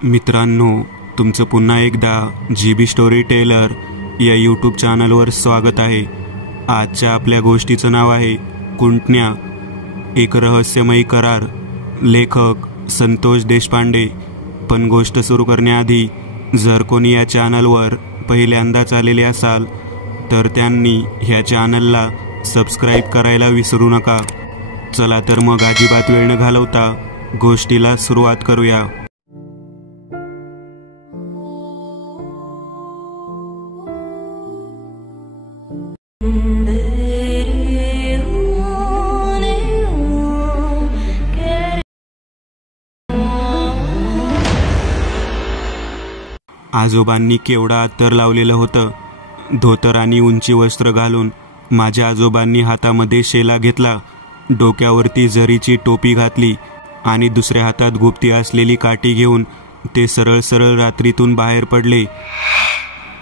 मित्रांनो, तुमचं पुन्हा एकदा GB स्टोरी टेलर या यूट्यूब चॅनलवर स्वागत आहे। आजच्या आपल्या गोष्टीचं नाव आहे कुंटण्या, एक रहस्यमयी करार। लेखक संतोष देशपांडे। पण गोष्ट सुरू करण्याआधी जर कोणी या चॅनलवर पहिल्यांदाच आलेले असाल तर त्यांनी ह्या चॅनलला सबस्क्राईब करायला विसरू नका। चला तर मग अजिबात वेळ न घालवता गोष्टीला सुरुवात करूया। आजोबांनी केवढा अत्तर लावलेलं होतं। धोतर आणि उंची वस्त्र घालून माझ्या आजोबांनी हातामध्ये शेला घेतला, डोक्यावरती जरीची टोपी घातली आणि दुसऱ्या हातात गुप्ती असलेली काठी घेऊन ते सरळ सरळ रात्रीतून बाहेर पडले।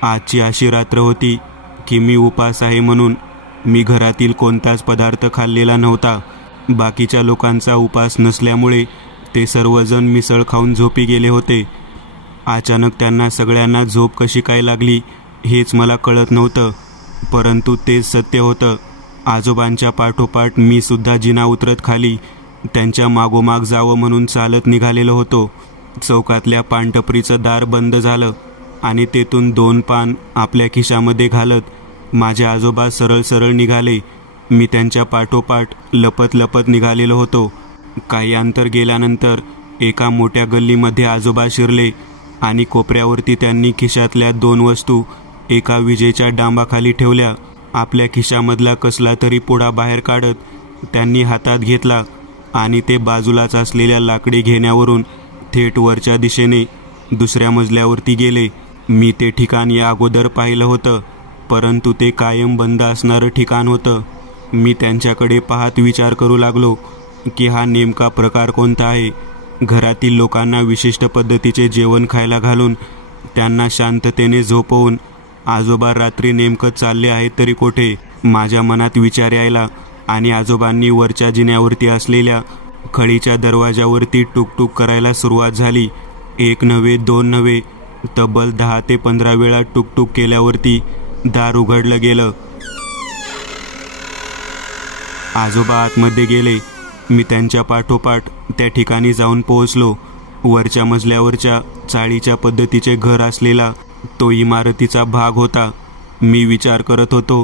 आजची अशी रात्र होती की मी उपास आहे म्हणून मी घरातील कोणताच पदार्थ खाल्लेला नव्हता। बाकीच्या लोकांचा उपास नसल्यामुळे ते सर्वजण मिसळ खाऊन झोपी गेले होते। अचानक त्यांना सगळ्यांना झोप कशी काय लागली हेच मला कळत नव्हतं, परंतु तेच सत्य होतं। आजोबांच्या पाठोपाठ मी सुद्धा जिना उतरत खाली त्यांच्या मागोमाग जावं म्हणून चालत निघालेलो होतो। चौकातल्या पानटपरीचं दार बंद झालं आणि तेथून 2 पान आपल्या खिशामध्ये घालत माझे आजोबा सरळ सरळ निघाले। मी त्यांच्या पाठोपाठ लपत लपत निघालेलो होतो। काही अंतर गेल्यानंतर एका मोठ्या गल्लीमध्ये आजोबा शिरले आणि कोपऱ्यावरती त्यांनी खिशातल्या 2 वस्तू एका विजेच्या डांबाखाली ठेवल्या। आपल्या खिशामधला कसला तरी पुडा बाहेर काढत त्यांनी हातात घेतला आणि ते बाजूलाच असलेल्या लाकडी घेण्यावरून थेट वरच्या दिशेने दुसऱ्या मजल्यावरती गेले। मी ते ठिकाण या अगोदर पाहिलं होतं, परंतु ते कायम बंद असणारं ठिकाण होतं। मी त्यांच्याकडे पाहत विचार करू लागलो की हा नेमका प्रकार कोणता आहे। घरातील लोकांना विशिष्ट पद्धतीचे जेवण खायला घालून त्यांना शांततेने झोपवून आजोबा रात्री नेमकं चालले आहेत तरी कोठे, माझ्या मनात विचार यायला आणि आजोबांनी वरच्या जिन्यावरती असलेल्या खडीच्या दरवाजावरती टुकटुक करायला सुरुवात झाली। 1 नव्हे 2 नव्हे, तब्बल 10 ते 15 वेळा टुकटुक केल्यावरती दार उघडलं गेलं। आजोबा आतमध्ये गेले। मी त्यांच्या पाठोपाठ त्या ठिकाणी जाऊन पोहोचलो। वरच्या मजल्यावरच्या चाळीच्या पद्धतीचे घर असलेला तो इमारतीचा भाग होता। मी विचार करत होतो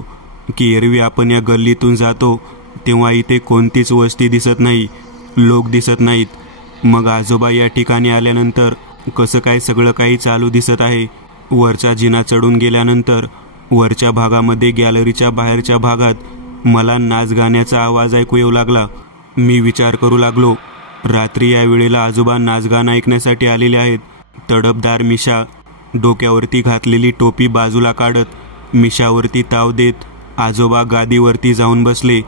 की एरवी आपण या गल्लीतून जातो तेव्हा इथे कोणतीच वस्ती दिसत नाही, लोक दिसत नाहीत। मग आजोबा या ठिकाणी आल्यानंतर कसं काय सगळं काही चालू दिसत आहे। वरचा जिना चढून गेल्यानंतर वरच्या भागामध्ये गॅलरीच्या बाहेरच्या भागात मला नाच गाण्याचा आवाज ऐकू येऊ लागला। मी विचार करू लागलो, रात्री या वेळेला आजोबा नाचगाणं ऐकण्यासाठी आलेले आहेत। तडपदार मिशा, डोक्यावरती घातलेली टोपी बाजूला काढत मिशावरती ताव देत आजोबा गादीवरती जाऊन बसले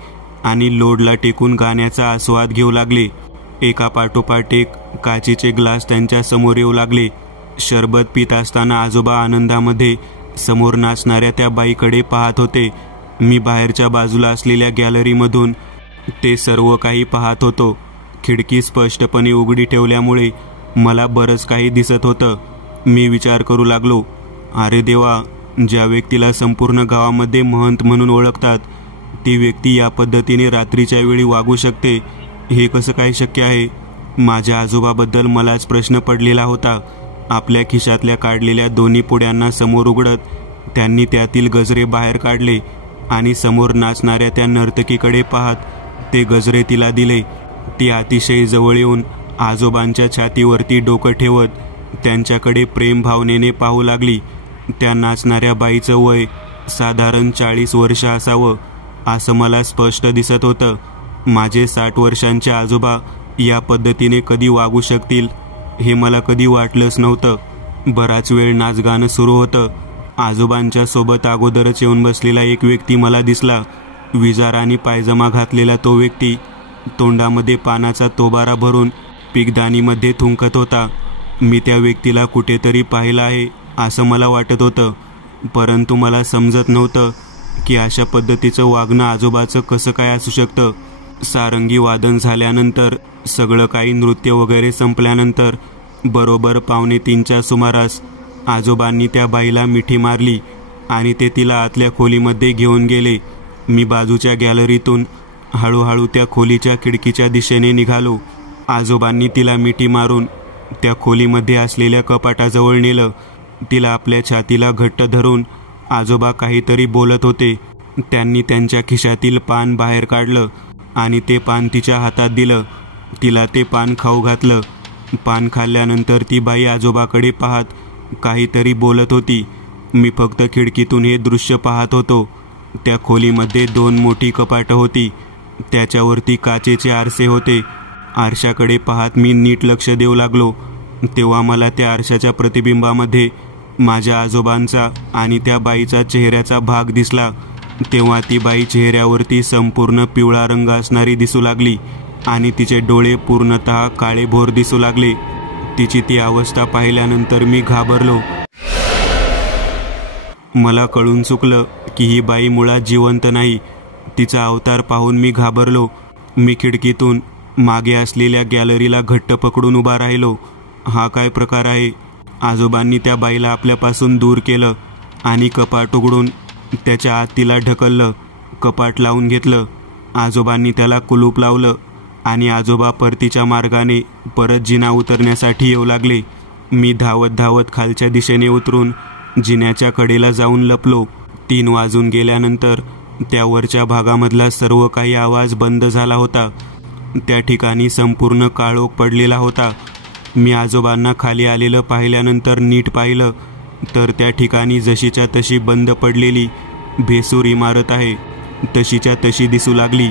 आणि लोडला टेकून गाण्याचा आस्वाद घेऊ लागले। एका पाठोपाठ एक काचेचे ग्लास त्यांच्या समोर येऊ लागले। शरबत पित असताना आजोबा आनंदामध्ये समोर नाचणाऱ्या त्या बाईकडे पाहत होते। मी बाहेरच्या बाजूला असलेल्या गॅलरीमधून ते सर्व काही पाहत होतो। खिडकी स्पष्टपणे उघडी ठेवल्यामुळे मला बरंच काही दिसत होतं। मी विचार करू लागलो, अरे देवा, ज्या व्यक्तीला संपूर्ण गावामध्ये महंत म्हणून ओळखतात ती व्यक्ती या पद्धतीने रात्रीच्या वेळी वागू शकते, हे कसं काय शक्य आहे। माझ्या आजोबाबद्दल मलाच प्रश्न पडलेला होता। आपल्या खिशातल्या काढलेल्या 2 पुड्यांना समोर उघडत त्यांनी त्यातील गजरे बाहेर काढले आणि समोर नाचणाऱ्या त्या नर्तकीकडे पाहत ते गजरे तिला दिले। ती अतिशय जवळ येऊन आजोबांच्या छातीवरती डोकं ठेवत त्यांच्याकडे प्रेम भावनेने पाहू लागली। त्या नाचणाऱ्या बाईचं वय साधारण 40 वर्ष असावं असं मला स्पष्ट दिसत होतं। माझे 60 वर्षांचे आजोबा या पद्धतीने कधी वागू शकतील हे मला कधी वाटलंच नव्हतं। बराच वेळ नाचगाणं सुरू होतं। आजोबांच्या सोबत अगोदरच येऊन बसलेला एक व्यक्ती मला दिसला। विजार आणि पायजमा घातलेला तो व्यक्ती तोंडामध्ये पानाचा तोबारा भरून पिकदानीमध्ये थुंकत होता। मी त्या व्यक्तीला कुठेतरी पाहिलं आहे असं मला वाटत होतं, परंतु मला समजत नव्हतं की अशा पद्धतीचं वागणं आजोबाचं कसं काय असू शकतं। सारंगी वादन झाल्यानंतर सगळं काही नृत्य वगैरे संपल्यानंतर बरोबर 2:45च्या सुमारास आजोबांनी त्या बाईला मिठी मारली आणि ते तिला आतल्या खोलीमध्ये घेऊन गेले. मी बाजूच्या गॅलरीतून हळूहळू त्या खोलीच्या खिडकीच्या दिशेने निघालो. आजोबांनी तिला मिठी मारून त्या खोलीमध्ये असलेल्या कपाटाजवळ नेलं. तिला आपल्या छातीला घट्ट धरून आजोबा काहीतरी बोलत होते. त्यांनी त्यांच्या खिशातील पान बाहेर काढलं आणि ते पान तिच्या हातात दिलं. तिला ते पान खाऊ घातलं. पान खाल्ल्यानंतर ती बाई आजोबाकडे पाहत काहीतरी बोलत होती. मी फक्त खिडकीतून हे दृश्य पाहत होतो. त्या खोलीमध्ये 2 मोठी कपाटं होती. त्याच्यावरती काचेचे आरसे होते. आरशाकडे पाहत मी नीट लक्ष देऊ लागलो. तेव्हा मला त्या आरशाच्या प्रतिबिंबामध्ये माझ्या आजोबांचा आणि त्या बाईचा चेहऱ्याचा भाग दिसला. तेव्हा ती बाई चेहऱ्यावरती संपूर्ण पिवळा रंग असणारी दिसू लागली आणि तिचे डोळे पूर्णतः काळेभोर दिसू लागले. तिची ती अवस्था पाहिल्यानंतर मी घाबरलो. मला कळून चुकलं की ही बाई मुळात जिवंत नाही. तिचा अवतार पाहून मी घाबरलो. मी खिडकीतून मागे असलेल्या गॅलरीला घट्ट पकडून उभा राहिलो. हा काय प्रकार आहे? आजोबांनी त्या बाईला आपल्यापासून दूर केलं आणि कपाट उघडून त्याच्या आत तिला ढकललं. कपाट लावून घेतलं. आजोबांनी त्याला कुलूप लावलं आणि आजोबा परतीच्या मार्गाने परत जिना उतरण्यासाठी येऊ लागले. मी धावत धावत खालच्या दिशेने उतरून जिन्याच्या कडेला जाऊन लपलो. 3 वाजून गेल्यानंतर त्या वरच्या भागामधला सर्व काही आवाज बंद झाला होता. त्या ठिकाणी संपूर्ण काळोख पडलेला होता. मी आजोबांना खाली आलेलं पाहिल्यानंतर नीट पाहिलं तर त्या ठिकाणी जशीच्या तशी बंद पडलेली भेसूर इमारत आहे तशीच्या तशी दिसू लागली.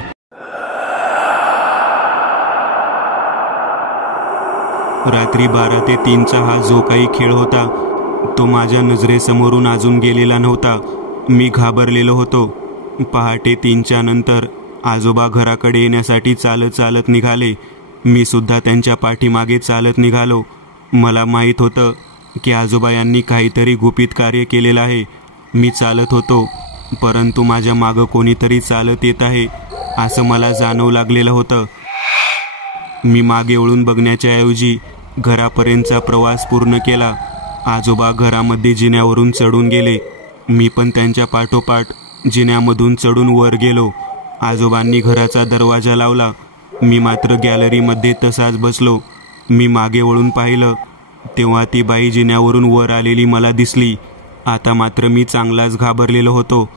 रात्री 12 ते 3चा हा जो काही खेळ होता तो माझ्या नजरेसमोरून अजून गेलेला नव्हता. मी घाबरलेलो होतो. पहाटे 3च्या नंतर आजोबा घराकडे येण्यासाठी चालत चालत निघाले. मी सुद्धा त्यांच्या पाठीमागे चालत निघालो. मला माहीत होतं की आजोबा यांनी काहीतरी गुपित कार्य केलेलं आहे. मी चालत होतो परंतु माझ्या मागं कोणीतरी चालत येत आहे असं मला जाणवू लागलेलं होतं. मी मागे वळून बघण्याच्या ऐवजी घरापर्यंतचा प्रवास पूर्ण केला. आजोबा घरामध्ये जिन्यावरून चढून गेले. मी पण त्यांच्या पाठोपाठ जिन्यामधून चढून वर गेलो. आजोबांनी घराचा दरवाजा लावला. मी मात्र गॅलरीमध्ये तसाच बसलो. मी मागे वळून पाहिलं तेव्हा ती बाई जिन्यावरून वर आलेली मला दिसली. आता मात्र मी चांगलाच घाबरलेलो होतो.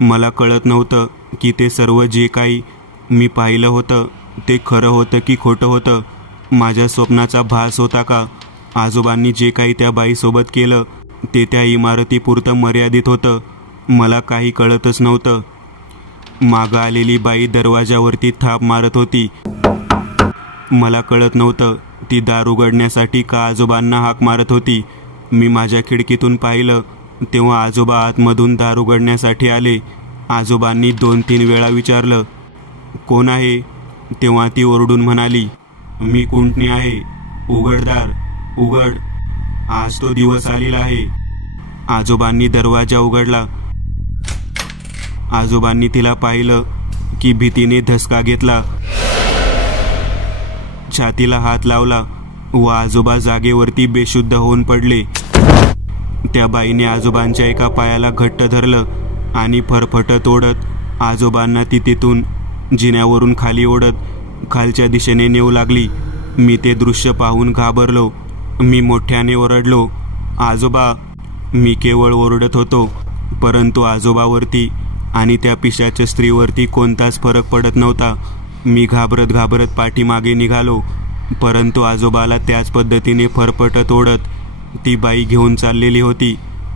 मला कळत नव्हतं की ते सर्व जे काही मी पाहिलं होतं ते खरं होतं की खोटं होतं. माझ्या स्वप्नाचा भास होता का? आजोबांनी जे काही त्या बाईसोबत केलं ते त्या इमारतीपुरतं मर्यादित होतं. मला काही कळतच नव्हतं. मागं आलेली बाई दरवाजावरती थाप मारत होती. मला कळत नव्हतं ती दार उघडण्यासाठी का आजोबांना हाक मारत होती. मी माझ्या खिडकीतून पाहिलं तेव्हा आजोबा आतमधून दार उघडण्यासाठी आले. आजोबांनी 2-3 वेळा विचारलं, कोण आहे? तेव्हा ती ओरडून म्हणाली, मी कुंटणी आहे. उघड दार, उघड. आज तो दिवस आलेला आहे. आजोबांनी दरवाजा उघडला. आजोबांनी तिला पाहिलं की भीतीने धसका घेतला. छातीला हात लावला व आजोबा जागेवरती बेशुद्ध होऊन पडले. त्या बाईने आजोबांच्या एका पायाला घट्ट धरलं आणि फरफटत ओढत आजोबांना ती तिथून जिन्यावरून खाली ओढत खालच्या दिशेने नेऊ लागली. मी ते दृश्य पाहून घाबरलो. मी मोठ्याने ओरडलो, आजोबा. मी केवळ ओरडत होतो परंतु आजोबावरती आणि त्या पिशाच्या स्त्रीवरती कोणताच फरक पडत नव्हता. मी घाबरत घाबरत पाठीमागे निघालो परंतु आजोबाला त्याच पद्धतीने फरफटत ओढत ती बाई घेऊन चाललेली होती.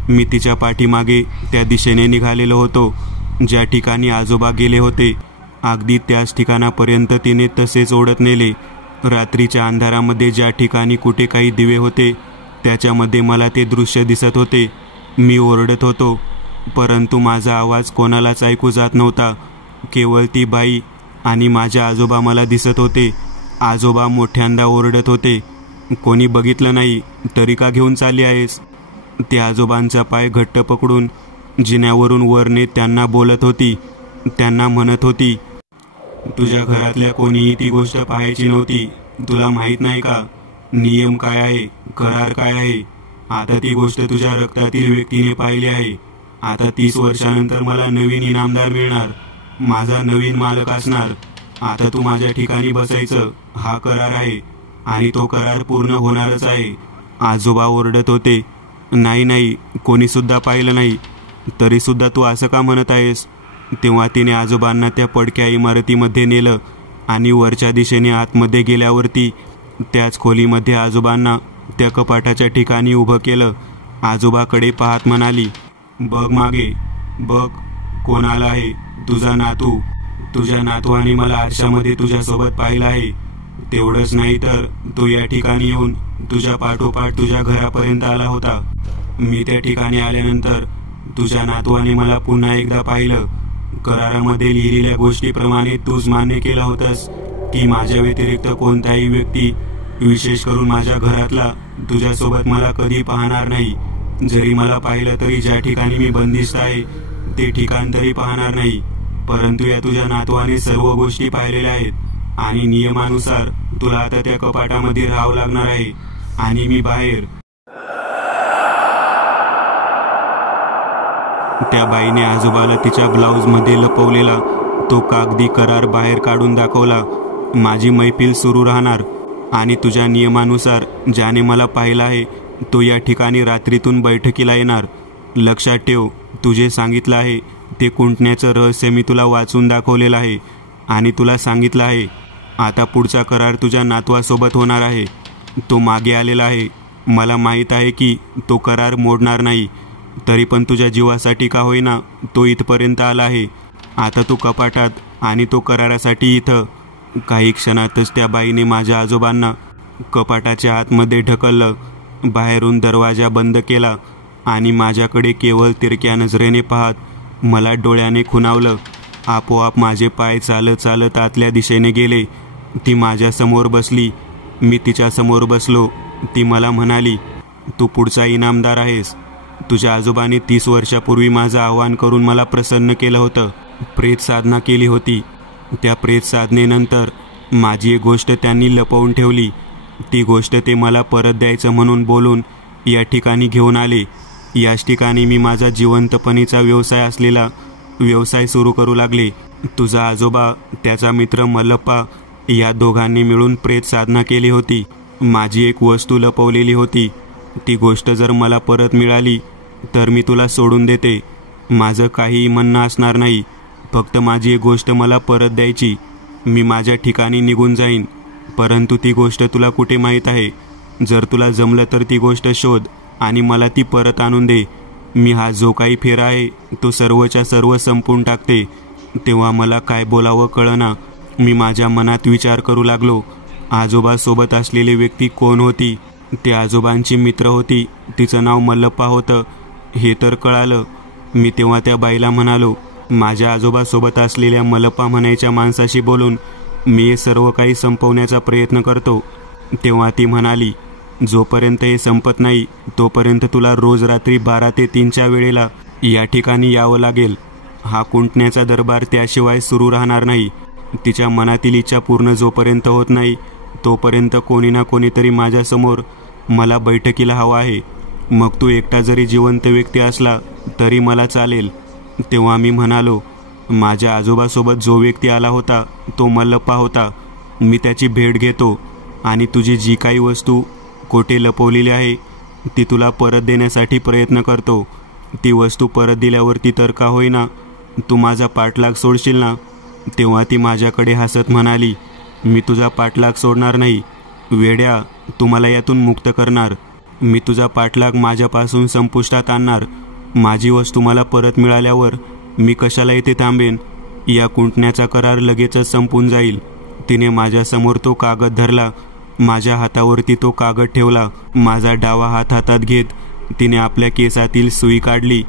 मी तिच्या पाठीमागे त्या दिशेने निघालेलो होतो ज्या ठिकाणी आजोबा गेले होते. अगदी त्याच ठिकाणापर्यंत तिने तसेच ओढत नेले. रात्रीच्या अंधारामध्ये ज्या ठिकाणी कुठे काही दिवे होते त्याच्यामध्ये मला ते दृश्य दिसत होते. मी ओरडत होतो परंतु माझा आवाज कोणालाच ऐकू जात नव्हता. केवळ ती बाई आणि माझ्या आजोबा मला दिसत होते. आजोबा मोठ्यांदा ओरडत होते, कोणी बघितलं नाही तरी का घेऊन चालली आहेस? ते आजोबांचा पाय घट्ट पकडून जिन्यावरून वर नेत त्यांना बोलत होती. त्यांना म्हणत होती, तुझ्या घरातल्या कोणीही ती गोष्ट पाहायची नव्हती. तुला माहित नाही का नियम काय आहे, करार काय आहे? आता ती गोष्ट तुझ्या रक्तातील व्यक्तीने पाहिली आहे. आता 30 वर्षानंतर मला नवीन इनामदार मिळणार, माझा नवीन मालक असणार. आता तू माझ्या ठिकाणी बसायचं, हा करार आहे आणि तो करार पूर्ण होणारच आहे. आजोबा ओरडत होते, नाही नाही, कोणी सुद्धा पाहिलं नाही, तरी सुद्धा तू असं का म्हणत आहेस? तेव्हा तिने आजोबांना त्या पडक्या इमारतीमध्ये नेलं आणि वरच्या दिशेने आतमध्ये गेल्यावरती त्याच खोलीमध्ये आजोबांना त्या कपाटाच्या ठिकाणी उभं केलं. आजोबाकडे पाहत म्हणाली, बघ मागे, बघ कोण आला आहे. तुझा नातू. तुझ्या नातवाने मला आरशामध्ये तुझ्यासोबत पाहिलं आहे. तेवढंच नाही तर तो या ठिकाणी येऊन तुझ्या पाठोपाठ तुझ्या घरापर्यंत आला होता. मी त्या ठिकाणी आल्यानंतर तुझ्या नातवाने मला पुन्हा एकदा पाहिलं. करारामध्ये लिहिलेल्या गोष्टीप्रमाणे तूच मान्य केलं होतंस की माझ्या व्यतिरिक्त कोणताही व्यक्ती, विशेष करून माझ्या घरातला, तुझ्यासोबत मला कधी पाहणार नाही. जरी मला पाहिलं तरी ज्या ठिकाणी मी बंदिस्त आहे ते ठिकाण तरी पाहणार नाही. परंतु या तुझ्या नातवाने सर्व गोष्टी पाहिलेल्या आहेत आणि नियमानुसार तुला आता त्या कपाटामध्ये राहावं लागणार आहे आणि मी बाहेर. त्या बाईने आजोबाला तिच्या ब्लाऊजमध्ये लपवलेला तो कागदी करार बाहेर काढून दाखवला. माझी मैफिल सुरू राहणार आणि तुझ्या नियमानुसार ज्याने मला पाहिलं आहे तो या ठिकाणी रात्रीतून बैठकीला येणार. लक्षात ठेव, तुझे सांगितलं आहे ते कुंटण्याचं रहस्य मी तुला वाचून दाखवलेलं आहे आणि तुला सांगितलं आहे. आता पुढचा करार तुझ्या नातवासोबत होणार आहे. तो मागे आलेला आहे. मला माहीत आहे की तो करार मोडणार नाही, तरी पण तुझ्या जीवासाठी का होईना तो इथपर्यंत आला आहे. आता तो कपाटात आणि तो करारासाठी इथं. काही क्षणातच त्या बाईने माझ्या आजोबांना कपाटाच्या आतमध्ये ढकललं, बाहेरून दरवाजा बंद केला आणि माझ्याकडे केवळ तिरक्या नजरेने पाहत मला डोळ्याने खुणावलं. आपोआप माझे पाय चालत चालत आतल्या दिशेने गेले. ती माझ्यासमोर बसली. मी तिच्यासमोर बसलो. ती मला म्हणाली, तू पुढचा इनामदार आहेस. तुझ्या आजोबांनी 30 वर्षापूर्वी माझं आवाहन करून मला प्रसन्न केलं होतं. प्रेत साधना केली होती. त्या प्रेत साधनेनंतर माझी एक गोष्ट त्यांनी लपवून ठेवली. ती गोष्ट ते मला परत द्यायचं म्हणून बोलून या ठिकाणी घेऊन आले. याच ठिकाणी मी माझा जिवंतपणीचा व्यवसाय असलेला व्यवसाय सुरू करू लागले. तुझा आजोबा, त्याचा मित्र मल्लप्पा या दोघांनी मिळून प्रेत साधना केली होती. माझी एक वस्तू लपवलेली होती. ती गोष्ट जर मला परत मिळाली तर मी तुला सोडून देते. माझं काहीही म्हणणं असणार नाही. फक्त माझी एक गोष्ट मला परत द्यायची. मी माझ्या ठिकाणी निघून जाईन. परंतु ती गोष्ट तुला कुठे माहीत आहे? जर तुला जमलं तर ती गोष्ट शोध आणि मला ती परत आणून दे. मी हा जो काही फेरा आहे तो सर्वच्या सर्व संपवून टाकते. तेव्हा मला काय बोलावं कळना. मी माझ्या मनात विचार करू लागलो. आजोबासोबत असलेली व्यक्ती कोण होती? ती आजोबांची मित्र होती. तिचं नाव मल्लप्पा होतं हे तर कळालं. मी तेव्हा त्या बाईला म्हणालो, माझ्या आजोबासोबत असलेल्या मल्लप्पा म्हणायच्या माणसाशी बोलून मी हे सर्व काही संपवण्याचा प्रयत्न करतो. तेव्हा ती म्हणाली, जोपर्यंत हे संपत नाही तोपर्यंत तुला रोज रात्री 12 ते 3च्या वेळेला या ठिकाणी यावं लागेल. हा कुंटण्याचा दरबार त्याशिवाय सुरू राहणार नाही. तिच्या मनातील इच्छा पूर्ण जोपर्यंत होत नाही तोपर्यंत कोणी ना कोणीतरी माझ्यासमोर मला बैठकीला हवा आहे. मग तू एकटा जरी जिवंत व्यक्ती असला तरी मला चालेल. तेव्हा मी म्हणालो, माझ्या आजोबासोबत जो व्यक्ती आला होता तो मल्लप्पा होता. मी त्याची भेट घेतो आणि तुझी जी काही वस्तू कोठे लपवलेली आहे ती तुला परत देण्यासाठी प्रयत्न करतो. ती वस्तू परत दिल्यावरती तर का होईना तू माझा पाठलाग सोडशील ना? तेव्हा ती माझ्याकडे हसत म्हणाली, मी तुझा पाठलाग सोडणार नाही वेड्या. तू मला यातून मुक्त करणार. मी तुझा पाठलाग माझ्यापासून संपुष्टात आणणार. माझी वस्तू मला परत मिळाल्यावर मी कशाला इथे थांबेन? या कुंटण्याचा करार लगेचच संपून जाईल. तिने माझ्यासमोर तो कागद धरला. माझ्या हातावरती तो कागद ठेवला. माझा डावा हात हातात घेत तिने आपल्या केसातील सुई काढली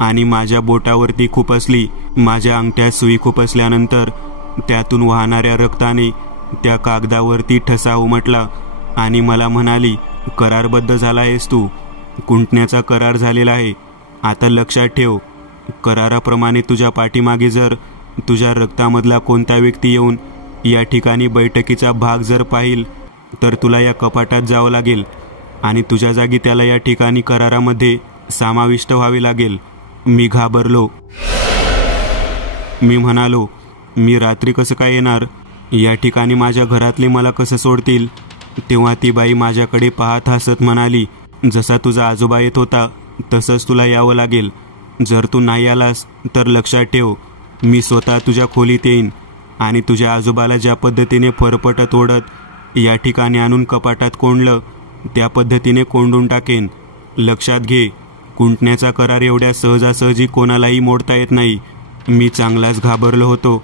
आणि माझ्या बोटावरती खुपसली. माझ्या अंगठ्यात सुई खुपसल्यानंतर त्यातून वाहणाऱ्या रक्ताने त्या कागदावरती ठसा उमटला आणि मला म्हणाली, करारबद्ध झाला आहेस तू. कुंटण्याचा करार झालेला आहे. आता लक्षात ठेव, कराराप्रमाणे तुझ्या पाठीमागे जर तुझ्या रक्तामधला कोणता व्यक्ती येऊन या ठिकाणी बैठकीचा भाग जर पाहिल तर तुला या कपाटात जावं लागेल आणि तुझ्या जागी त्याला या ठिकाणी करारामध्ये समाविष्ट व्हावे लागेल. मी घाबरलो. मी म्हणालो, मी रात्री कसं काय येणार? या ठिकाणी माझ्या घरातले मला कसं सोडतील? तेव्हा ती बाई माझ्याकडे पाहत हसत म्हणाली, जसा तुझा आजोबा येत होता तसंच तुला यावं लागेल. जर तू नाही आलास तर लक्षात ठेव, मी स्वतः तुझ्या खोलीत येईन आणि तुझ्या आजोबाला ज्या पद्धतीने फरफटत ओढत या ठिकाणी आणून कपाटात कोंडलं त्या पद्धतीने कोंडून टाकेन. लक्षात घे, कुंटण्याचा करार एवढ्या सहजासहजी कोणालाही मोडता येत नाही. मी चांगलाच घाबरलो होतो.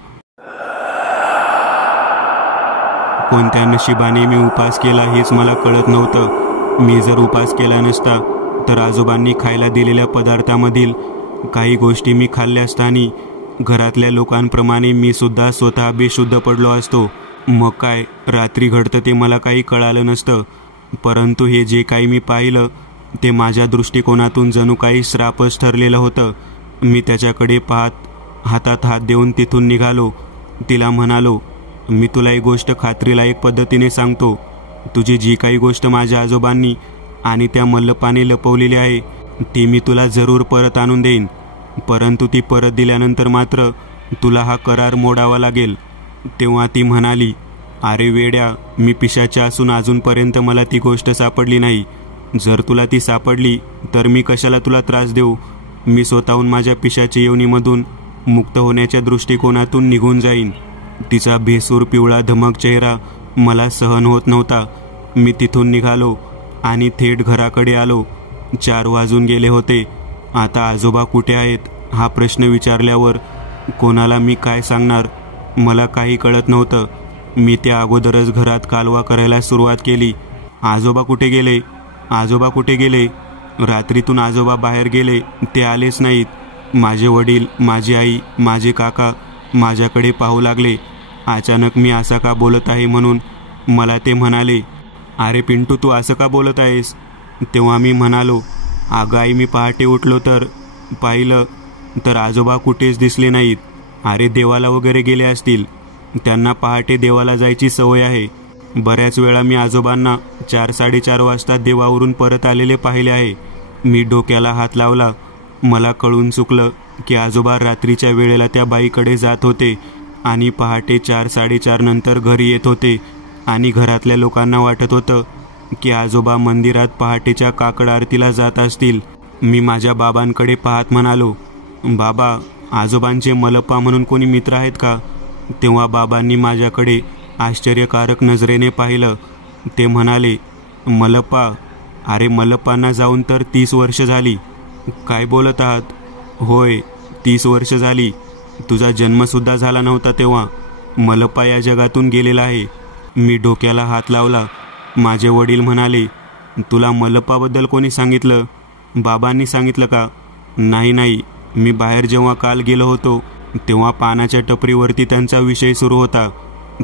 कोणत्या नशिबाने मी उपास केला हेच मला कळत नव्हतं. मी जर उपास केला नसता तर आजोबांनी खायला दिलेल्या पदार्थामधील काही गोष्टी मी खाल्ल्या असताना घरातल्या लोकांप्रमाणे मी सुद्धा स्वतः बेशुद्ध पडलो असतो. मग काय रात्री घडतं ते मला काही कळालं नसतं. परंतु हे जे काही मी पाहिलं ते माझ्या दृष्टिकोनातून जणू काही श्रापच ठरलेलं होतं. मी त्याच्याकडे पाहत हातात हात देऊन तिथून निघालो. तिला म्हणालो, मी तुला एक गोष्ट खात्रीलायक पद्धतीने सांगतो. तुझी जी काही गोष्ट माझ्या आजोबांनी आणि त्या मल्लपाने लपवलेली आहे ती मी तुला जरूर परत आणून देईन. परंतु ती परत दिल्यानंतर मात्र तुला हा करार मोडावा लागेल. तेव्हा ती म्हणाली, अरे वेड्या, मी पिशाची असून अजूनपर्यंत मला ती गोष्ट सापडली नाही. जर तुला ती सापडली तर मी कशाला तुला त्रास देऊ? मी स्वतःहून माझ्या पिशाची योनीमधून मुक्त होण्याच्या दृष्टिकोनातून निघून जाईन. तिचा भेसूर पिवळा धमक चेहरा मला सहन होत नव्हता. मी तिथून निघालो आणि थेट घराकडे आलो. 4 वाजून गेले होते. आता आजोबा कुठे आहेत हा प्रश्न विचारल्यावर कोणाला मी काय सांगणार? मला काही कळत नव्हतं. मी त्या अगोदरच घरात कालवा करायला सुरुवात केली. आजोबा कुठे गेले? आजोबा कुठे गेले? रात्रीतून आजोबा बाहेर गेले, ते आलेच नाहीत. माझे वडील, माझी आई, माझे काका माझ्याकडे पाहू लागले. अचानक मी असा का बोलत आहे म्हणून मला ते म्हणाले, अरे पिंटू, तू असं का बोलत आहेस? तेव्हा मी म्हणालो, अगं आई, मी पहाटे उठलो तर पाहिलं तर आजोबा कुठेच दिसले नाहीत. अरे देवाला वगैरे गेले असतील. त्यांना पहाटे देवाला जायची सवय आहे. बऱ्याच वेळा मी आजोबांना 4-4:30 वाजता देवावरून परत आलेले पाहिले आहे. मी डोक्याला हात लावला. मला कळून चुकलं की आजोबा रात्रीच्या वेळेला त्या बाईकडे जात होते आणि पहाटे 4-4:30 नंतर घरी येत होते आणि घरातल्या लोकांना वाटत होतं की आजोबा मंदिरात पहाटेच्या काकड आरतीला जात असतील. मी माझ्या बाबांकडे पाहत म्हणालो, बाबा, आजोबांचे मलप्पा म्हणून कोणी मित्र आहेत का? तेव्हा बाबांनी माझ्याकडे आश्चर्यकारक नजरेने पाहिलं. ते म्हणाले, मलप्पा? अरे मलप्पांना जाऊन तर 30 वर्ष झाली. काय बोलत आहात? होय, 30 वर्ष झाली. तुझा जन्मसुद्धा झाला नव्हता तेव्हा मलप्पा या जगातून गेलेला आहे. मी डोक्याला हात लावला. माझे वडील म्हणाले, तुला मलप्पाबद्दल कोणी सांगितलं? बाबांनी सांगितलं का? नाही, मी बाहेर जेव्हा काल गेलो होतो तेव्हा पानाच्या टपरीवरती त्यांचा विषय सुरू होता.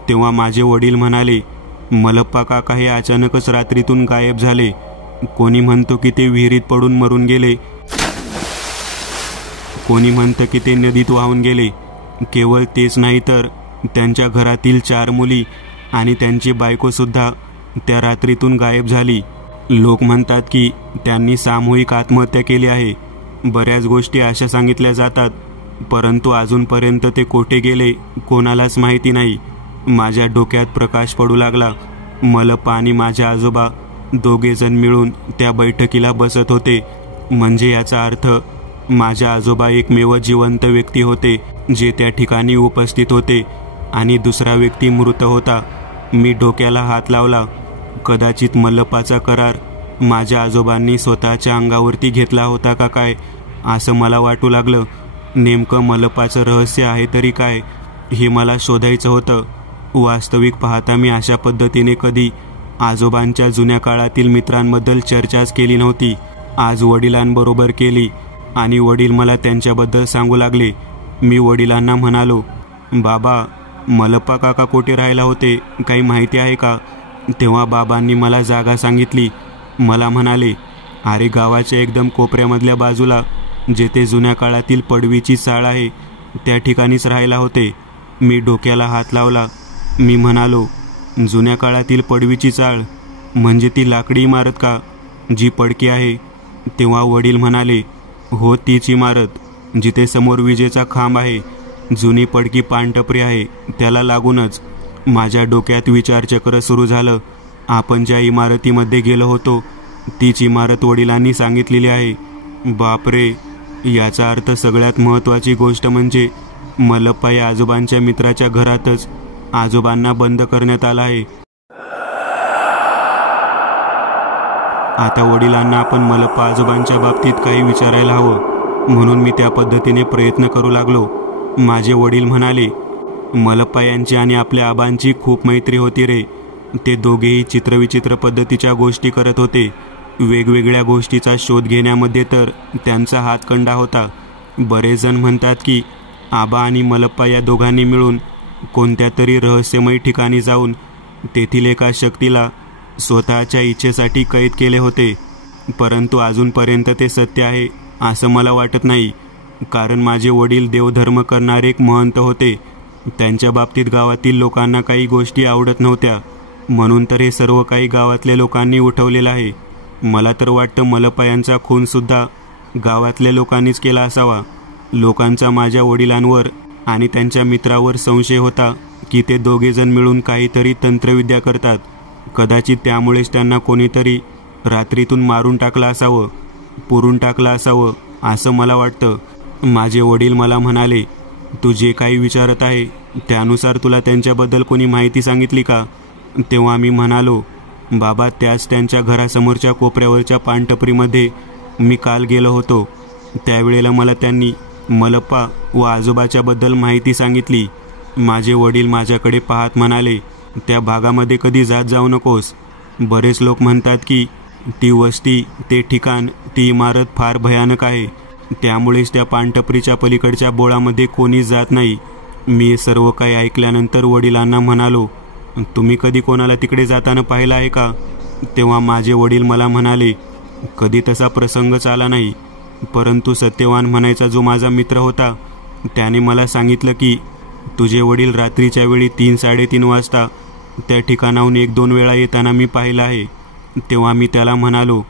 तेव्हा माझे वडील म्हणाले, मलप्पा काका हे अचानकच रात्रीतून गायब झाले. कोणी म्हणतो की ते विहिरीत पडून मरून गेले, कोणी म्हणतं की ते नदीत वाहून गेले. केवळ तेच नाही तर त्यांच्या घरातील 4 मुली आणि त्यांची बायकोसुद्धा त्या रात्रीतून गायब झाली. लोक म्हणतात की त्यांनी सामूहिक आत्महत्या केली आहे. बऱ्याच गोष्टी अशा सांगितल्या जातात, परंतु अजूनपर्यंत ते कोठे गेले कोणालाच माहिती नाही. माझ्या डोक्यात प्रकाश पडू लागला. मलप्पा आणि माझे आजोबा दोघेजण मिळून त्या बैठकीला बसत होते. म्हणजे याचा अर्थ माझे आजोबा एकमेव जिवंत व्यक्ती होते जे त्या ठिकाणी उपस्थित होते आणि दुसरा व्यक्ती मृत होता. मी डोक्याला हात लावला. कदाचित मलप्पाचा करार माझ्या आजोबांनी स्वतःच्या अंगावरती घेतला होता का काय, असं मला वाटू लागलं. नेमकं मलप्पाचं रहस्य आहे तरी काय, हे मला शोधायचं होतं. वास्तविक पाहता मी अशा पद्धतीने कधी आजोबांच्या जुन्या काळातील मित्रांबद्दल चर्चाच केली नव्हती. आज वडिलांबरोबर केली आणि वडील मला त्यांच्याबद्दल सांगू लागले. मी वडिलांना म्हणालो, बाबा, मलप्पा काका कोठे राहायला होते, काही माहिती आहे का? तेव्हा बाबांनी मला जागा सांगितली. मला म्हणाले, अरे गावाच्या एकदम कोपऱ्यामधल्या बाजूला जेथे जुन्या काळातील पडवीची चाळ आहे त्या ठिकाणीच राहायला होते. मी डोक्याला हात लावला. मी म्हणालो, जुन्या काळातील पडवीची चाळ म्हणजे ती लाकडी इमारत का, जी पडकी आहे? तेव्हा वडील म्हणाले, हो तीच इमारत, जिथे समोर विजेचा खांब आहे, जुनी पडकी पानटपरी आहे, त्याला लागूनच. माझ्या डोक्यात विचारचक्र सुरू झालं. आपण ज्या इमारतीमध्ये गेलो होतो तीच इमारत वडिलांनी सांगितलेली आहे. बापरे, याचा अर्थ सगळ्यात महत्त्वाची गोष्ट म्हणजे मलप्पा या आजोबांच्या मित्राच्या घरातच आजोबांना बंद करण्यात आलं आहे. आता वडिलांना आपण मलप्पा आजोबांच्या बाबतीत काही विचारायला हवं, म्हणून मी त्या पद्धतीने प्रयत्न करू लागलो. माझे वडील म्हणाले, मलप्पा यांची आणि आपल्या आबांची खूप मैत्री होती रे. ते दोघेही चित्रविचित्र पद्धतीच्या गोष्टी करत होते. वेगवेगळ्या गोष्टीचा शोध घेण्यामध्ये तर त्यांचा हातखंडा होता. बरेच जण म्हणतात की आबा आणि मलप्पा या दोघांनी मिळून कोणत्या तरी रहस्यमय ठिकाणी जाऊन तेथील एका शक्तीला स्वतःच्या इच्छेसाठी कैद केले होते. परंतु अजूनपर्यंत ते सत्य आहे असं मला वाटत नाही, कारण माझे वडील देवधर्म करणारे एक महंत होते. त्यांच्या बाबतीत गावातील लोकांना काही गोष्टी आवडत नव्हत्या, म्हणून तर हे सर्व काही गावातल्या लोकांनी उठवलेलं आहे. मला तर वाटतं मलप्पा यांचा खूनसुद्धा गावातल्या लोकांनीच केला असावा. लोकांचा माझ्या वडिलांवर आणि त्यांच्या मित्रावर संशय होता की ते दोघेजण मिळून काहीतरी तंत्रविद्या करतात. कदाचित त्यामुळेच त्यांना कोणीतरी रात्रीतून मारून टाकलं असावं, पुरून टाकलं असावं असं मला वाटतं. माझे वडील मला म्हणाले, तू जे काही विचारत आहे त्यानुसार तुला त्यांच्याबद्दल कोणी माहिती सांगितली का? तेव्हा मी म्हणालो, बाबा, त्याच त्यांच्या घरासमोरच्या कोपऱ्यावरच्या पानटपरीमध्ये मी काल गेलो होतो. त्यावेळेला मला त्यांनी मलप्पा व आजोबाच्याबद्दल माहिती सांगितली. माझे वडील माझ्याकडे पाहत म्हणाले, त्या भागामध्ये कधी जात जाऊ नकोस. बरेच लोक म्हणतात की ती वस्ती, ते ठिकाण, ती इमारत फार भयानक आहे. त्यामुळेच त्या पानटपरीच्या पलीकडच्या बोळामध्ये कोणीच जात नाही. मी सर्व काही ऐकल्यानंतर वडिलांना म्हणालो, तुम्ही कधी कोणाला तिकडे जाताना पाहिलं आहे का? तेव्हा माझे वडील मला म्हणाले, कधी तसा प्रसंगच आला नाही. परंतु सत्यवान म्हणायचा जो माझा मित्र होता त्याने मला सांगितलं की तुझे वडील रात्रीच्या वेळी 3-3:30 वाजता त्या ठिकाणाहून 1-2 वेळा येताना मी पाहिलं आहे. तेव्हा मी त्याला म्हणालो,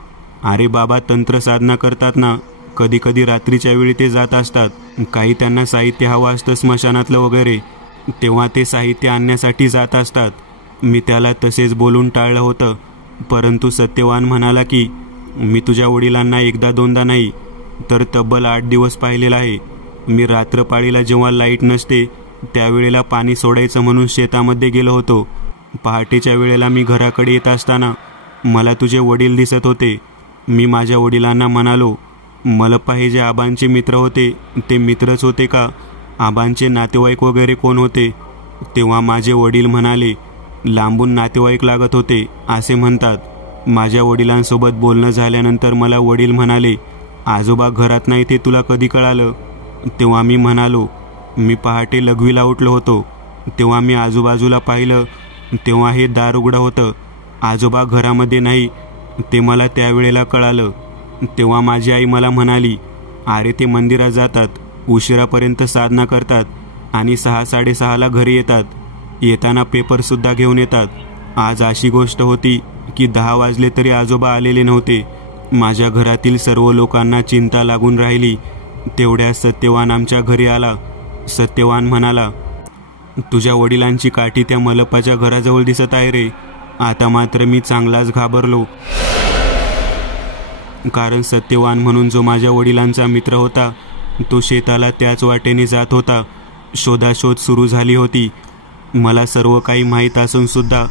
अरे बाबा, तंत्रसाधना करतात ना, कधी कधी रात्रीच्या वेळी ते जात असतात. काही त्यांना साहित्य हवं असतं स्मशानातलं वगैरे, तेव्हा ते साहित्य आणण्यासाठी जात असतात. मी त्याला तसेच बोलून टाळलं होतं. परंतु सत्यवान म्हणाला की मी तुझ्या वडिलांना 1-2दा नाही तर तब्बल 8 दिवस पाहिलेलं आहे. मी रात्रपाळीला जेव्हा लाईट नसते त्यावेळेला पाणी सोडायचं म्हणून शेतामध्ये गेलो होतो. पहाटेच्या वेळेला मी घराकडे येत असताना मला तुझे वडील दिसत होते. मी माझ्या वडिलांना म्हणालो, मलप्पा हे जे आबांचे मित्र होते ते मित्रच होते का? आबांचे नातेवाईक वगैरे कोण होते? तेव्हा माझे वडील म्हणाले, लांबून नातेवाईक लागत होते असे म्हणतात. माझ्या वडिलांसोबत बोलणं झाल्यानंतर मला वडील म्हणाले, आजोबा घरात नाही ते तुला कधी कळालं? तेव्हा मी म्हणालो, मी पहाटे लघवीला उठलो होतो. तेव्हा मी आजूबाजूला पाहिलं, तेव्हा हे दार उघडं होतं. आजोबा घरामध्ये नाही ते मला त्यावेळेला कळालं. तेव्हा माझी आई मला म्हणाली, अरे ते मंदिरात जातात, उशिरापर्यंत साधना करतात आणि 6-6:30ला घरी येतात. येताना पेपरसुद्धा घेऊन येतात. आज अशी गोष्ट होती की 10 वाजले तरी आजोबा आलेले नव्हते. माझ्या घरातील सर्व लोकांना चिंता लागून राहिली. तेवढ्या सत्यवान आमच्या घरी आला. सत्यवान म्हणाला, तुझ्या वडिलांची काठी त्या मलप्पाच्या घराजवळ दिसत आहे रे. आता मात्र मी चांगलाच घाबरलो, कारण सत्यवान म्हणून जो माझ्या वडिलांचा मित्र होता तो शेताला त्याच वाटेने जात होता. शोधाशोध सुरू झाली होती. मला सर्व काही माहीत असून सुद्धा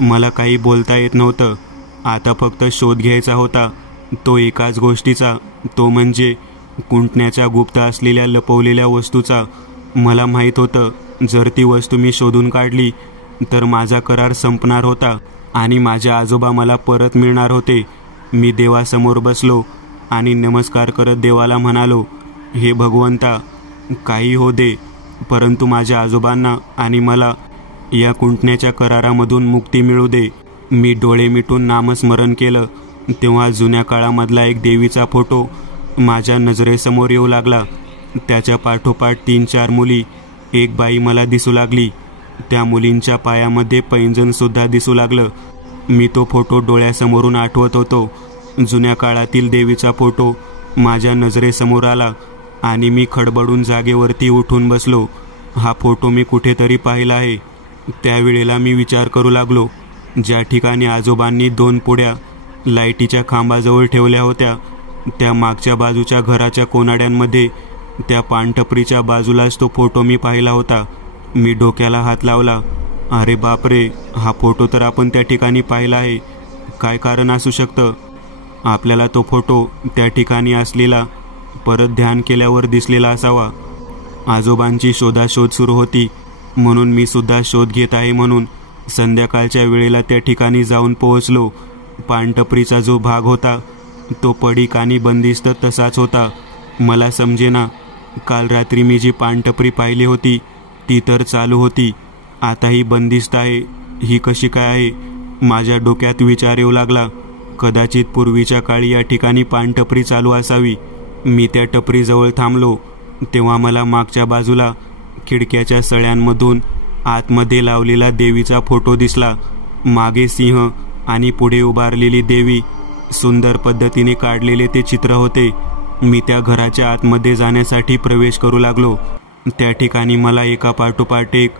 मला काही बोलता येत नव्हतं. आता फक्त शोध घ्यायचा होता, तो एकाच गोष्टीचा, तो म्हणजे कुंटण्याच्या गुप्त असलेल्या लपवलेल्या वस्तूचा. मला माहीत होतं जर ती वस्तू मी शोधून काढली तर माझा करार संपणार होता आणि माझे आजोबा मला परत मिळणार होते. मी देवासमोर बसलो आणि नमस्कार करत देवाला म्हणालो, हे भगवंता, काही हो दे, परंतु माझ्या आजोबांना आणि मला या कुंटण्याच्या करारामधून मुक्ती मिळू दे. मी डोळे मिटून नामस्मरण केलं. तेव्हा जुन्या काळामधला एक देवीचा फोटो माझ्या नजरेसमोर येऊ लागला. त्याच्या पाठोपाठ 3-4 मुली, एक बाई मला दिसू लागली. त्या मुलींच्या पायामध्ये पैंजण सुद्धा दिसू लागलं. मी तो फोटो डोळ्यासमोरून आठवत होतो. जुन्या काळातील देवीचा फोटो माझ्या नजरेसमोर आला आणि मी खडबडून जागेवरती उठून बसलो. हा फोटो मी कुठेतरी पाहिला आहे. त्यावेळेला मी विचार करू लागलो, ज्या ठिकाणी आजोबांनी 2 पुड्या लाईटीच्या खांबाजवळ ठेवल्या होत्या, त्या मागच्या बाजूच्या घराच्या कोनाड्यांमध्ये त्या पानटपरीच्या बाजूलाच तो फोटो मी पाहिला होता. मी डोक्याला हात लावला. अरे बापरे, हा फोटो तर आपण त्या ठिकाणी पाहिला आहे. काय कारण असू शकतं? आपल्याला तो फोटो त्या ठिकाणी असलेला परत ध्यान केल्यावर दिसलेला असावा. आजोबांची शोधाशोध सुरू होती, म्हणून मी सुद्धा शोध घेत आहे म्हणून संध्याकाळच्या वेळेला त्या ठिकाणी जाऊन पोहोचलो. पानटपरीचा जो भाग होता तो पडीक आणि बंदिस्त तसाच होता. मला समजेना, काल रात्री मी जी पानटपरी पाहिली होती ती तर चालू होती, आता ही बंदिस्त आहे. ही कशी काय आहे? माझ्या डोक्यात विचार येऊ लागला. कदाचित पूर्वीच्या काळी या ठिकाणी पानटपरी चालू असावी. मी त्या टपरीजवळ थांबलो तेव्हा मला मागच्या बाजूला खिडक्याच्या सळ्यांमधून आतमध्ये लावलेला देवीचा फोटो दिसला. मागे सिंह आणि पुढे उभारलेली देवी. सुंदर पद्धतीने काढलेले ते चित्र होते. मी त्या घराच्या आतमध्ये जाण्यासाठी प्रवेश करू लागलो. त्या ठिकाणी मला एका पाठोपाठ एक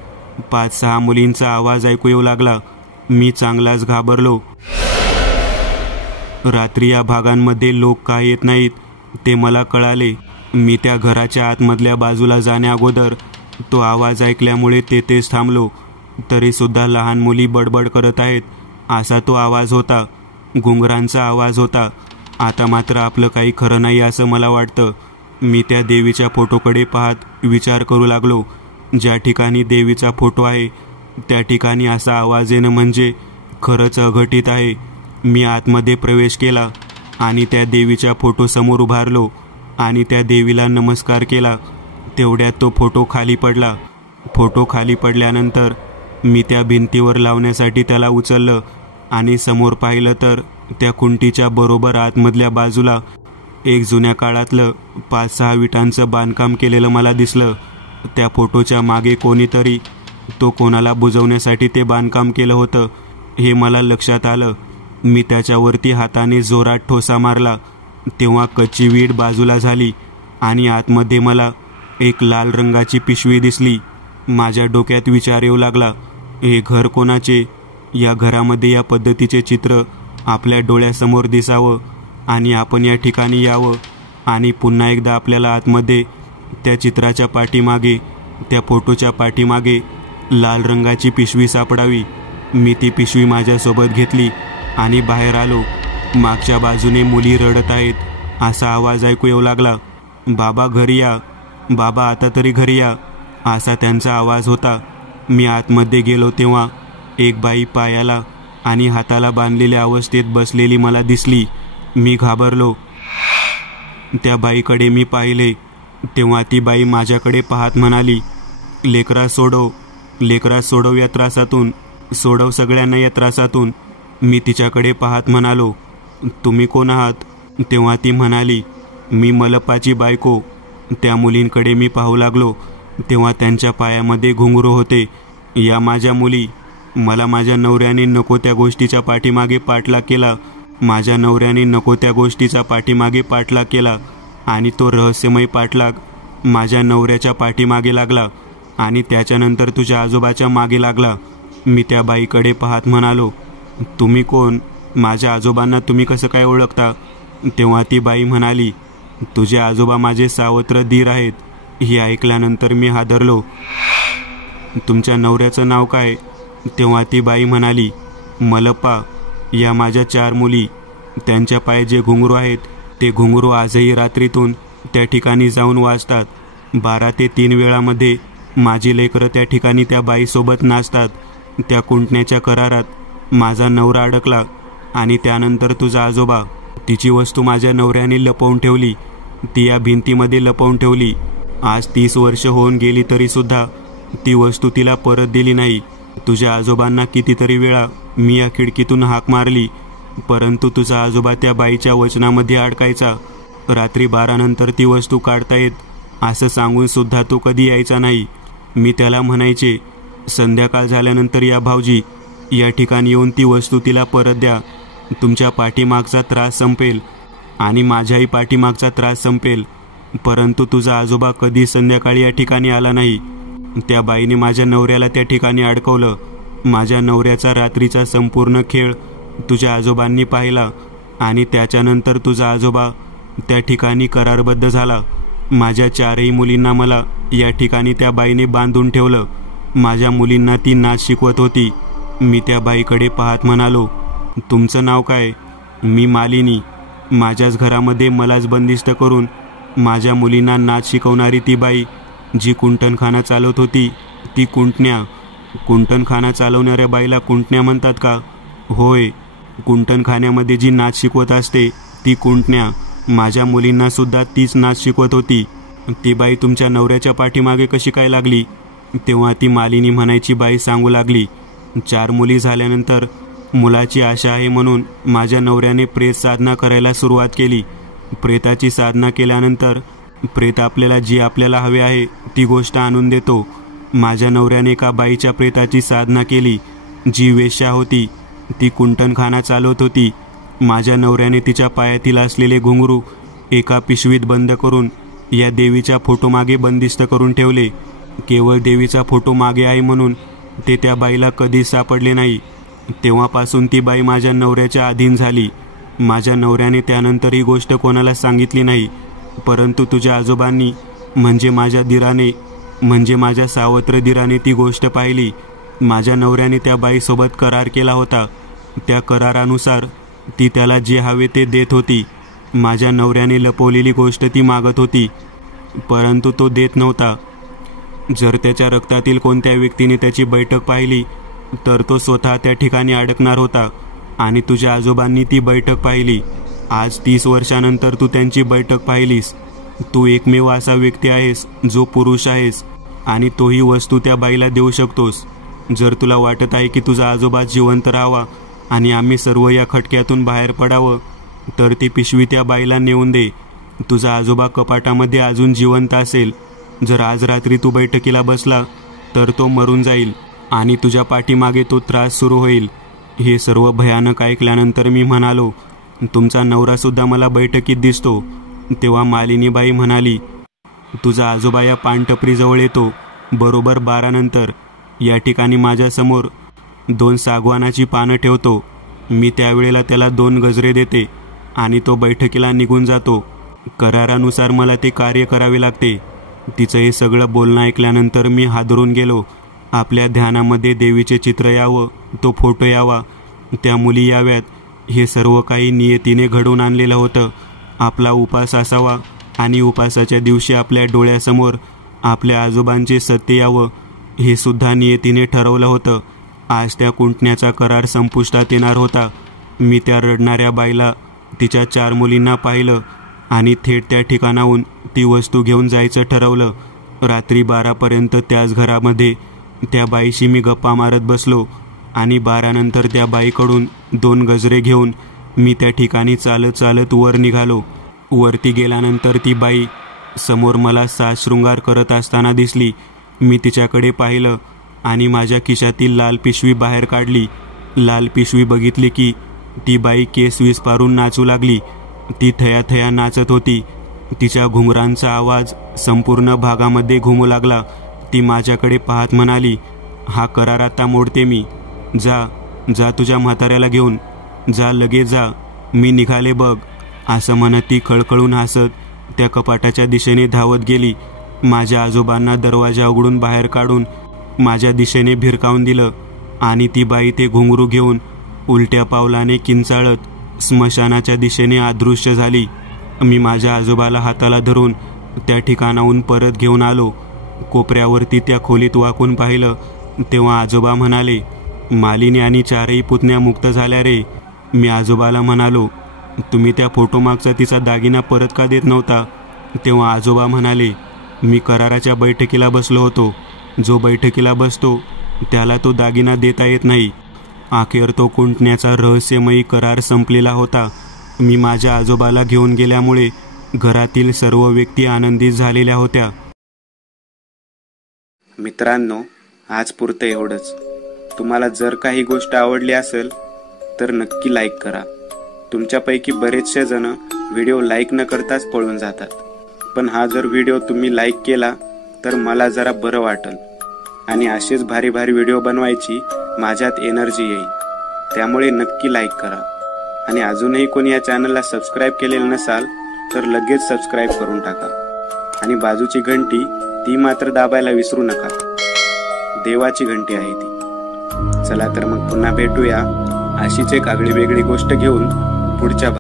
5-6 मुलींचा आवाज ऐकू येऊ लागला. मी चांगलाच घाबरलो. रात्री या भागांमध्ये लोक का येत नाहीत ते मला कळाले. मी त्या घराच्या आतमधल्या बाजूला जाण्याअगोदर तो आवाज ऐकल्यामुळे तेथेच थांबलो. तरीसुद्धा लहान मुली बडबड करत आहेत असा तो आवाज होता. घुंगरांचा आवाज होता. आता मात्र आपलं काही खरं नाही असं मला वाटतं. मी त्या देवीच्या फोटोकडे पाहत विचार करू लागलो. ज्या ठिकाणी देवीचा फोटो आहे त्या ठिकाणी असा आवाज येणं म्हणजे खरंच अघटित आहे. मी आतमध्ये प्रवेश केला आणि त्या देवीच्या फोटोसमोर उभारलो आणि त्या देवीला नमस्कार केला. तेवढ्यात तो फोटो खाली पडला. फोटो खाली पडल्यानंतर मी त्या भिंतीवर लावण्यासाठी त्याला उचललं आणि समोर पाहिलं तर त्या खुंटीच्या बरोबर आतमधल्या बाजूला एक जुन्या काळातलं 5-6 विटांचं बांधकाम केलेलं मला दिसलं. त्या फोटोच्या मागे कोणीतरी तो कोणाला बुजवण्यासाठी ते बांधकाम केलं होतं हे मला लक्षात आलं. मी त्याच्यावरती हाताने जोरात ठोसा मारला तेव्हा कच्ची वीट बाजूला झाली आणि आतमध्ये मला एक लाल रंगाची पिशवी दिसली. माझ्या डोक्यात विचार येऊ लागला, हे घर कोणाचे? या घरामध्ये या पद्धतीचे चित्र आपल्या डोळ्यासमोर दिसावं आणि आपण या ठिकाणी यावं आणि पुन्हा एकदा आपल्याला आतमध्ये त्या चित्राच्या पाठीमागे, त्या फोटोच्या पाठीमागे लाल रंगाची पिशवी सापडावी. मी ती पिशवी माझ्यासोबत घेतली आणि बाहेर आलो. मागच्या बाजूने मुली रडत आहेत असा आवाज ऐकू येऊ लागला. बाबा घरी या, बाबा आता तरी घरी या, असा त्यांचा आवाज होता. मी आतमध्ये गेलो तेव्हा एक बाई पायाला आणि हाताला बांधलेल्या अवस्थेत बसलेली मला दिसली. मी घाबरलो. त्या बाईकडे मी पाहिले तेव्हा ती बाई माझ्याकडे पाहत म्हणाली, लेकरा सोडव, लेकरा सोडव या त्रासातून, सोडव सगळ्यांना या त्रासातून. मी तिच्याकडे पाहत म्हणालो, तुम्ही कोण आहात? तेव्हा ती म्हणाली, मी मलप्पाची बायको. त्या मुलींकडे मी पाहू लागलो तेव्हा त्यांच्या पायामध्ये घुंगरू होते. या माझ्या मुली. मला माझ्या नवऱ्याने नको त्या गोष्टीच्या पाठीमागे पाठलाग केला. माझ्या नवऱ्याने नको त्या गोष्टीचा पाठीमागे पाठलाग केला आणि तो रहस्यमय पाठलाग माझ्या नवऱ्याच्या पाठीमागे लागला आणि त्याच्यानंतर तुझ्या आजोबाच्या मागे लागला. मी त्या बाईकडे पाहत म्हणालो, तुम्ही कोण? माझ्या आजोबांना तुम्ही कसं काय ओळखता? तेव्हा ती बाई म्हणाली, तुझे आजोबा माझे सावत्र दीर आहेत. हे ऐकल्यानंतर मी हादरलो. तुमच्या नवऱ्याचं नाव काय? तेव्हा ती बाई म्हणाली, मलप्पा. या माझ्या 4 मुली. त्यांच्या पायात जे घुंगरू आहेत ते घुंगरू आजही रात्रीतून त्या ठिकाणी जाऊन वाजतात. 12 ते 3 वेळामध्ये माझी लेकरं त्या ठिकाणी त्या बाईसोबत नाचतात. त्या कुंटण्याच्या करारात माझा नवरा अडकला आणि त्यानंतर तुझा आजोबा. तिची वस्तू माझ्या नवऱ्याने लपवून ठेवली. ती या भिंतीमध्ये लपवून ठेवली. आज 30 वर्ष होऊन गेली तरीसुद्धा ती वस्तू तिला परत दिली नाही. तुझ्या आजोबांना कितीतरी वेळा मी या खिडकीतून हाक मारली, परंतु तुझा आजोबा त्या बाईच्या वचनामध्ये अडकायचा. रात्री 12 नंतर ती वस्तू काढता येत असं सांगून सुद्धा तो कधी यायचा नाही. मी त्याला म्हणायचे, संध्याकाळ झाल्यानंतर या भाऊजी, या ठिकाणी येऊन ती वस्तू तिला परत द्या. तुमच्या पाठीमागचा त्रास संपेल आणि माझ्याही पाठीमागचा त्रास संपेल. परंतु तुझा आजोबा कधी संध्याकाळी या ठिकाणी आला नाही. त्या बाईने माझ्या नवऱ्याला त्या ठिकाणी अडकवलं. माझ्या नवऱ्याचा रात्रीचा संपूर्ण खेळ तुझ्या आजोबांनी पाहिला आणि त्याच्यानंतर तुझा आजोबा त्या ठिकाणी करारबद्ध झाला. माझ्या 4ही मुलींना मला या ठिकाणी त्या बाईने बांधून ठेवलं. माझ्या मुलींना ती नाच शिकवत होती. मी त्या बाईकडे पाहत म्हणालो, तुमचं नाव काय? मी मालिनी. माझ्याच घरामध्ये मलाच बंदिस्त करून माझ्या मुलींना नाच शिकवणारी ती बाई, जी कुंटणखाना चालवत होती, ती कुंटण्या. कुंटणखाना चालवणाऱ्या बाईला कुंटण्या म्हणतात का? होय, कुंटणखान्यामध्ये जी नाच शिकवत असते ती कुंटण्या. माझ्या मुलींना सुद्धा तीच नाच शिकवत होती. ती बाई तुमच्या नवऱ्याच्या पाठीमागे कशी काय लागली? तेव्हा ती मालिनी म्हणायची बाई सांगू लागली, 4 मुली झाल्यानंतर मुलाची आशा आहे म्हणून माझ्या नवऱ्याने प्रेत साधना करायला सुरुवात केली. प्रेताची साधना केल्यानंतर प्रेत आपल्याला हवे आहे ती गोष्ट आणून देतो. माझ्या नवऱ्याने एका बाईच्या प्रेताची साधना केली, जी वेश्या होती. ती कुंटणखाना चालवत होती. माझ्या नवऱ्याने तिच्या पायातील असलेले घुंगरू एका पिशवीत बंद करून या देवीच्या फोटोमागे बंदिस्त करून ठेवले. केवळ देवीचा फोटो मागे आहे म्हणून ते त्या बाईला कधीच सापडले नाही. तेव्हापासून ती बाई माझ्या नवऱ्याच्या अधीन झाली. माझ्या नवऱ्याने त्यानंतर ही गोष्ट कोणाला सांगितली नाही. परंतु तुझ्या आजोबांनी म्हणजे माझ्या दिराने, म्हणजे माझ्या सावत्र दिराने ती गोष्ट पाहिली. माझ्या नवऱ्याने त्या बाईसोबत करार केला होता. त्या करारानुसार ती त्याला जे हवे ते देत होती. माझ्या नवऱ्याने लपवलेली गोष्ट ती मागत होती, परंतु तो देत नव्हता. जर त्याच्या रक्तातील कोणत्या व्यक्तीने त्याची बैठक पाहिली तर तो स्वतः त्या ठिकाणी अडकणार होता. आणि तुझ्या आजोबांनी ती बैठक पाहिली. आज 30 वर्षानंतर तू त्यांची बैठक पाहिलीस. तू एकमेव असा व्यक्ती आहेस जो पुरुष आहेस आणि तोही वस्तू त्या बाईला देऊ शकतोस. जर तुला वाटत आहे की तुझा आजोबा जिवंत राहावा आणि आम्ही सर्व या खटक्यातून बाहेर पडावं, तर ती पिशवी त्या बाईला नेऊन दे. तुझा आजोबा कपाटामध्ये अजून जिवंत असेल. जर आज रात्री तू बैठकीला बसला तर तो मरून जाईल आणि तुझ्या पाठीमागे तो त्रास सुरू होईल. हे सर्व भयानक ऐकल्यानंतर मी म्हणालो, तुमचा नवरासुद्धा मला बैठकीत दिसतो. तेव्हा मालिनीबाई म्हणाली, तुझा आजोबा या पानटपरीजवळ येतो बरोबर 12 नंतर. या ठिकाणी माझ्यासमोर 2 सागवानाची पानं ठेवतो. मी त्यावेळेला त्याला 2 गजरे देते आणि तो बैठकीला निघून जातो. करारानुसार मला ते कार्य करावे लागते. तिचं हे सगळं बोलणं ऐकल्यानंतर मी हादरून गेलो. आपल्या ध्यानामध्ये देवीचे चित्र यावं, तो फोटो यावा, त्या मुली याव्यात, हे सर्व काही नियतीने घडवून आणलेलं होतं. आपला उपास असावा आणि उपासाच्या दिवशी आपल्या डोळ्यासमोर आपल्या आजोबांचे सत्य यावं, हे सुद्धा नियतीने ठरवलं होतं. आज त्या कुंटण्याचा करार संपुष्टात येणार होता. मी त्या रडणाऱ्या बाईला, तिच्या 4 मुलींना पाहिलं आणि थेट त्या ठिकाणाहून ती वस्तू घेऊन जायचं ठरवलं. रात्री 12पर्यंत त्याच घरामध्ये त्या बाईशी मी गप्पा मारत बसलो आणि 12 नंतर त्या बाईकडून 2 गजरे घेऊन मी त्या ठिकाणी चालत चालत वर निघालो. वरती गेल्यानंतर ती बाई समोर मला साजशृंगार करत असताना दिसली. मी तिच्याकडे पाहिलं आणि माझ्या खिशातील लाल पिशवी बाहेर काढली. लाल पिशवी बघितली की ती बाई केस विस्पारून नाचू लागली. ती थया नाचत होती. तिच्या घुंगरांचा आवाज संपूर्ण भागामध्ये घुमू लागला. ती माझ्याकडे पाहत म्हणाली, हा करार आता मोडते मी. जा तुझ्या म्हाताऱ्याला घेऊन जा, लगेच जा, मी निघाले बघ. असं म्हणत ती खळखळून हसत त्या कपाटाच्या दिशेने धावत गेली. माझ्या आजोबांना दरवाजा उघडून बाहेर काढून माझ्या दिशेने भिरकावून दिलं आणि ती बाई ते घुंगरू घेऊन उलट्या पावलाने किंचाळत स्मशानाच्या दिशेने अदृश्य झाली. मी माझ्या आजोबाला हाताला धरून त्या ठिकाणाहून परत घेऊन आलो. कोपऱ्यावरती त्या खोलीत वाकून पाहिलं तेव्हा आजोबा म्हणाले, मालिनी आणि 4ही पुतण्या मुक्त झाल्या रे. मी आजोबाला म्हणालो, तुम्ही त्या फोटोमागचा तिचा दागिना परत का देत नव्हता? तेव्हा आजोबा म्हणाले, मी कराराच्या बैठकीला बसलो होतो. जो बैठकीला बसतो त्याला तो दागिना देता येत नाही. अखेर तो कुंटण्याचा रहस्यमयी करार संपलेला होता. मी माझ्या आजोबाला घेऊन गेल्यामुळे घरातील सर्व व्यक्ती आनंदित झालेल्या होत्या. मित्रांनो, आज पुरतं एवढंच. तुम्हाला जर काही गोष्ट आवडली असेल तर नक्की लाईक करा. तुमच्यापैकी बरेचसे जण व्हिडिओ लाईक न करताच पळून जातात, पण हा जर व्हिडिओ तुम्ही लाईक केला तर मला जरा बरं वाटेल आणि असेच भारी भारी व्हिडिओ बनवायची माझ्यात एनर्जी येईल. त्यामुळे नक्की लाईक करा. आणि अजूनही कोणी या चॅनलला सबस्क्राईब केलेलं नसाल तर लगेच सबस्क्राईब करून टाका. आणि बाजूची घंटी ती मात्र दाबायला विसरू नका. देवाची घंटी आहे ती. चला तर मग पुन्हा भेटूया अशीच एक आगळी वेगळी गोष्ट घेऊन पुढच्या